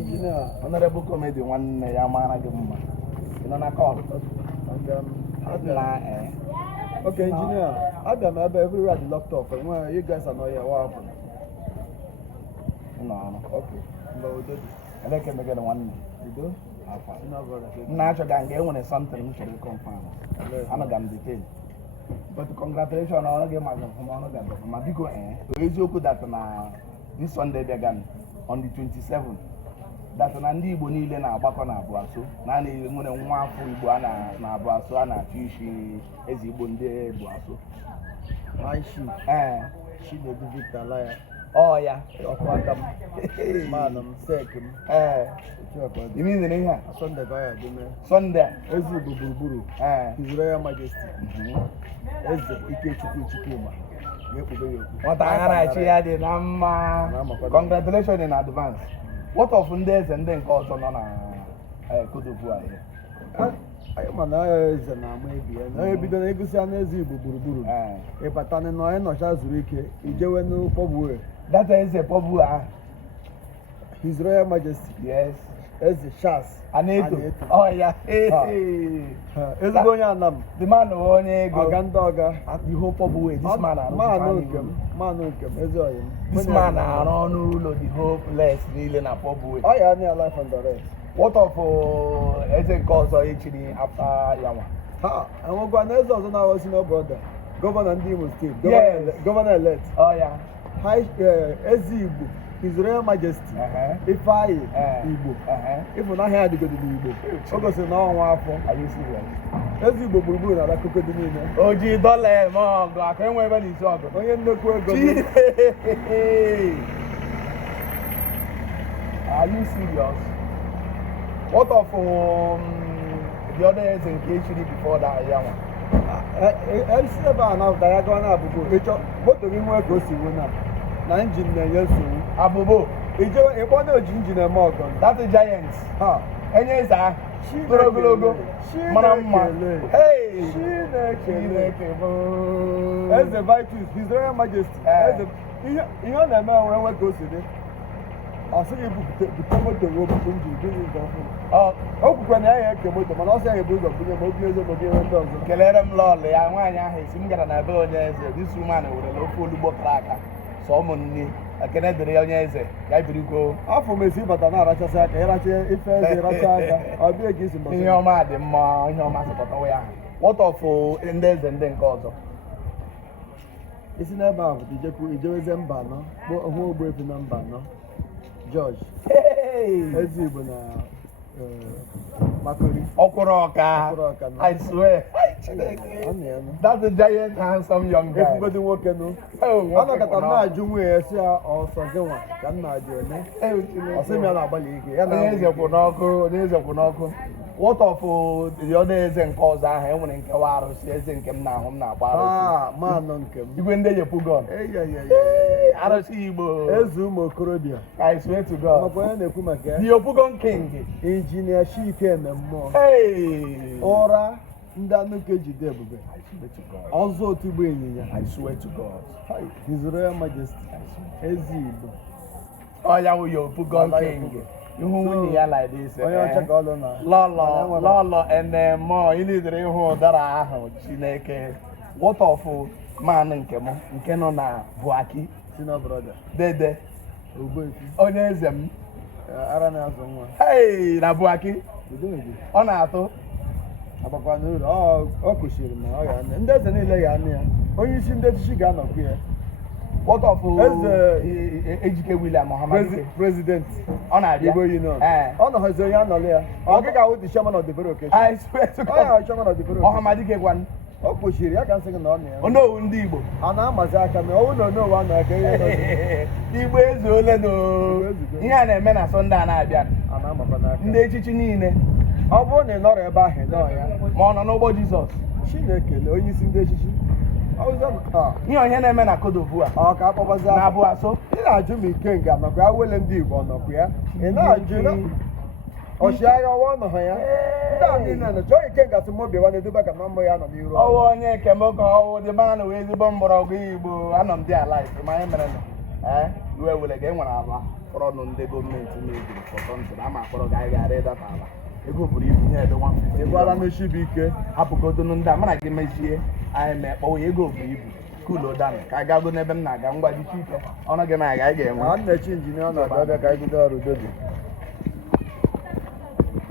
engineer. Honorable comedy one Yamana Gumma. You know, call. Okay, engineer. Adam, everywhere the locked off. And when you guys are not here, what happened? No. Okay. No, did I like him again one. you do? No, brother. Natural gang when something should confirm. I'm not going to detail. But congratulations on all the magazine from all of them. My big one, you put that this Sunday again on the 27th. That an Andy Bonil and Abako na Abiosso. Nani when one for Ibuana na Abiosso and a fish as Ibunde Abiosso. My shoe. She the Victor liar. Oh, yeah. Madam, second. You mean the name here? Sunday, I do. Sunday. Ezi Buburu. His Royal Majesty. Ezi Ike Chukuma. What I had in congratulations in advance. What of days and then calls on Kudufu? I am an eyes and maybe, and I be the negotiation as Buburu. A pattern no and no Shazurike, Ijewenu Pobu. That is a Pobu. His Royal Majesty. Yes. As the Shas. Oh, yeah. Is going on the man who only Gandoga at the hope of way. This man, this man are on the hopeless kneeling up of way. I am near life on the rest. What of Ezen calls or actually after Yama? And what Ghanaians also now was no brother. Governor Dimo State. Governor elect. Oh, yeah. High Ezibu. His Royal Majesty. If I Igbo. If we not had to go to the Igbo. Because now one for. Are you serious? Ezibu Bubu na Cocodim. Oh, gee, don't let him go. I can't wait when he's over. Oh, you know, are you serious? What of the other heads in KHD before that? I see about now that I don't have what do we work with you now? Engine, yes, Abubo. It's one of engine and Morgan. That's a giant. And yes, she logo. Hey, as the Vitus, His Royal Majesty. You don't know where goes today. I'll say you put the rope engine. Oh, when I came with them, and also a book of the Kelerem Lolly, I want to sing an abode. This woman with a local tracker. Someone I cannot be real yes. I will go. After me, see, but I'm not a sack. If I'll be against him. In your mad, in your master. What of indes and then calls? It's in about the Joe Zembano, who brave number, no? George. Hey, Ezibuna Makuri. Okoroka. I swear. That's a giant, handsome young guy. Everybody working. Oh, I'm not Jumwe or something. I'm not doing it. I'll send me a balik. There's a Konoko. What of the others and calls I have when Kawaro says in Kem now? Man, uncle. You went there, you put on. I don't see you. Ezumo Caribbean. I swear to God. The Opugon King. Engineer, she came and more. Hey, Ora. Ndanukeji Debube. I swear to God. Also to bring I swear to God. His Royal Majesty. Ezib. Oh, yeah, we are Pugon King. You who are like this. Lolo, and then more. You need to hold that I have. Chineke. What awful man in Kemo? In Kenona, Buaki. Sino brother. Dede. Onezem. Arana. Hey, Nabuaki. Onato. Abakwanuru ọ kụsiri na ọ ya ndị eze niile ya anị ya onye isi ndị echichi ga-anọkwu ya. What of Ejike William Mohammed president ọ na-abịa Igbo Union ọ nọghịzi onye anọrọ ya ọ gịga wụ the chairman of the very occasion. I swear to God. Chairman of the very occasion. Ọhamadike gwan ọ kụsiri ya ka nsị gị na ọ na ya onowu ndị Igbo a na-amazi aka na ọwụ na onowu a na-aka ihe Igbo ezuole no ihe a na-eme na Sọnde a na-abịa a na-amakwa n'aka ndị echichi niile ọ bụrụ na ị nọrọ ebe ahụ nọ ya ma ọ nọ n'ụgbọ Jizọs Chineke onye isi ndị echichi ihe onye na-eme na Kodovu a ọ ka akpọbazi na Abiosso ị na-ajụ m Ikenga nọkwa ya wele ndị Igbo nọkwa ya ị na-ajụ ọchịagha ọwa nọ ya ndị a niile nọ chọọ Ikenga sị m obiwa na-eduba ka na mmụ ya nọ n'iru ọwụ onye ekemoko ọwụ dị mara na wee ezigbo mgbọrọgwụ Igbo anọ m dị ala ma ihe mere na iwe wele ga enwere ala fọrọ nụ ndị gọọmenti na-ejiri for something ama akpọrọ gị anyị ghara ịdata ala ego buru ibu ihe ebe 150 ịgwala mechi bụ ike hapụgodonu ndị a mana gị mezie anyị mee kpọwa ego buru ibu kulo dan ka a gago n'ebe m na-aga ngwa dịcha ike ọnụ gị na-aga anyị ga-enwe na nnechi injinia ọnọdụ ọbịa ka anyị bido ọrụ dobi